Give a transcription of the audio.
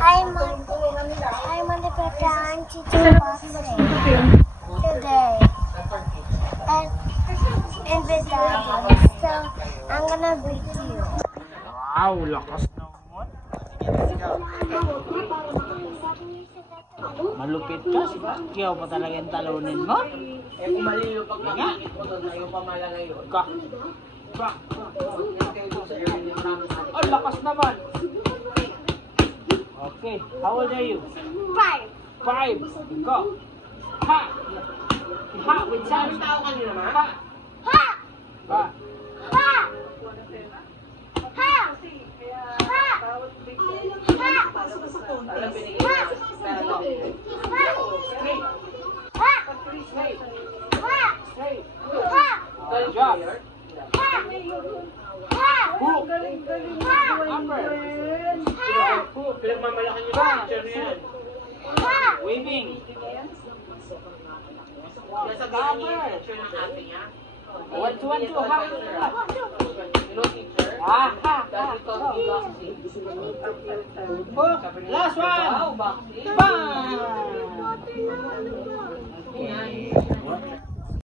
I'm on the preparing teaching boxing today. And with Daddy. So, I'm gonna beat you. Wow, lakas naman. Sige. Malupit ka, siya. Ikaw pa talaga yung talunin mo. Eh kung mali yung pagkakakit mo doon, ayaw pa malalayo. Ka. Oh, lakas naman. Okay, how old are you? 5. 5. Go. Ha. Ha, with Sabi sound. tao kanina ma? Ha. Ha! Ha. Ha! Ha! Ha! Alam binigay na. Pero ito. Straight. Ha! Straight. Ha! Straight. Ha! Good job. Ha! Ha! Hook. Ha! Upper. Ha! Hook. Pinagmamalakan yung picture na yan. Ha! Waving. Nasa ganyan yung picture ng ate niya. 1, 2, 1, 2. Ha. You know teacher? Ha. Ha. That we taught you boxing. Hook. Last one. Wow, boxing. Bang.